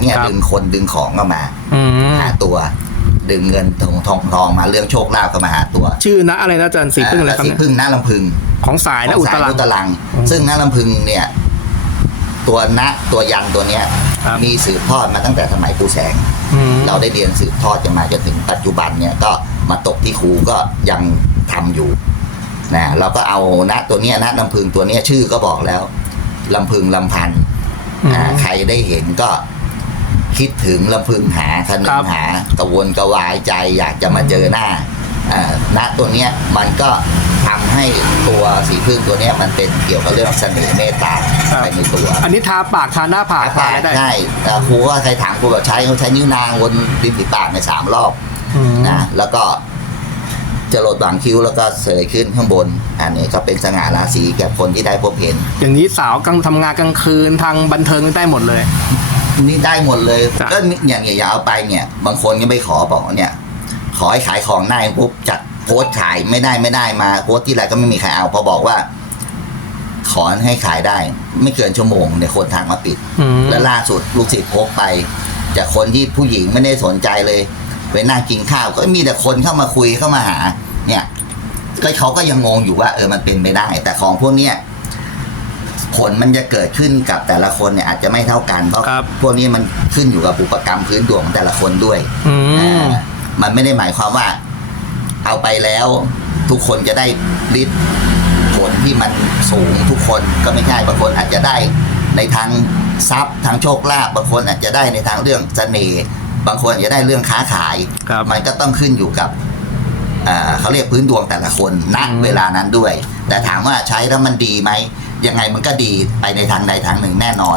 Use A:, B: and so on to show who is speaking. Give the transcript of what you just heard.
A: เนี่ย
B: ครับ
A: ดึงคนดึงของเข้ามา
B: อืม
A: หาตัว ดึงเงินทองทองทองมาเรื่องโชคลาภเข้ามาหาตัว
B: ชื่อนะอะไรนะอาจารย์สีพึ่งอะไรครับ
A: สี
B: เนี่ย
A: พึ่งหน้าลำพึง
B: ของสายและอุต
A: ของ
B: รา
A: สายอุตลัง
B: อืม
A: ซึ่งหน้าลำพึงเนี่ย ตัวณตัวยันตัวเนี้ย
B: ครับ
A: มีสืบทอดมาตั้งแต่สมัยปู่แสง
B: อืม
A: เราได้เรียนสืบทอดกันมาจนถึงปัจจุบันเนี่ยก็มาตกที่ครูก็ยังทำอยู่นะเราก็เอาณตัวเนี้ยณลำพึงตัวเนี้ยชื่อก็บอกแล้วลำพึงลำพันธ์
B: อืม
A: อ่าใครได้เห็นก็ คิดถึงลำพึงหาคัน
B: ครับ
A: หากระวนกระวายใจอยากจะมาเจอหน้าอ่าณตัวเนี้ยมันก็ทำให้ตัวสีพึ่งตัวเนี้ยมันเป็นเกี่ยวกับเรื่องเสน่ห์เมตตาไปในตัว
B: อันนี้ทาปากทาหน้าผากทาอะไรได้
A: ใช่แต่ครูก็ใครถามครูก็ใช้เขาใช้นิ้วนางวนริมฝีปากในสามรอบ
B: อืม
A: นะแล้วก็ จะลดหว่างคิ้วแล้วก็เสยขึ้นข้างบน อันนี้ก็เป็นสง่าราศีแก่คนที่ได้พบเห็น
B: อย่างนี้สาวกลางทำงานกลางคืนทางบันเทิงได้หมดเลย
A: นี่ได้หมดเลย
B: จ้ะ
A: ก็อย่างอย่าเอาไปเนี่ย บางคนก็ไม่ขอบอกว่าเนี่ย ขอให้ขายของได้ปุ๊บจัดโพสต์ขายไม่ได้ไม่ได้มาโพสต์ที่ไรก็ไม่มีใครเอาพอบอกว่า ขอให้ขายได้ ไม่เกินชั่วโมงเนี่ยคนทางมาปิด
B: อืม
A: และล่าสุดลูกศิษย์พกไป จากคนที่ผู้หญิงไม่ได้สนใจเลย ไปนั่งกินข้าว ก็มีแต่คนเข้ามาคุยเข้ามาหา เนี่ยก็เขาก็ยังงงอยู่ว่าเออมันเป็นไม่ได้ แต่ของพวกเนี้ยผลมันจะเกิดขึ้นกับแต่ละคนเนี่ยอาจจะไม่เท่ากันเพราะ
B: ครับ
A: พวกนี้มันขึ้นอยู่กับอุปกรรมพื้นดวงของแต่ละคนด้วย
B: อืม
A: อ่ามันไม่ได้หมายความว่า เอาไปแล้ว ทุกคนจะได้ฤทธิ์ผลที่มันสูงทุกคนก็ไม่ใช่บางคนอาจจะได้ในทางทรัพย์ทางโชคลาภบางคนอาจจะได้ในทางเรื่องเสน่ห์ บางคนอาจจะได้เรื่องค้าขาย
B: ครับ
A: มันก็ต้องขึ้นอยู่กับอ่าเขาเรียกพื้นดวงแต่ละคนณ
B: อืม
A: เวลานั้นด้วย แต่ถามว่าใช้แล้วมันดีไหมยังไงมันก็ดีไปในทางใดทางหนึ่งแน่นอน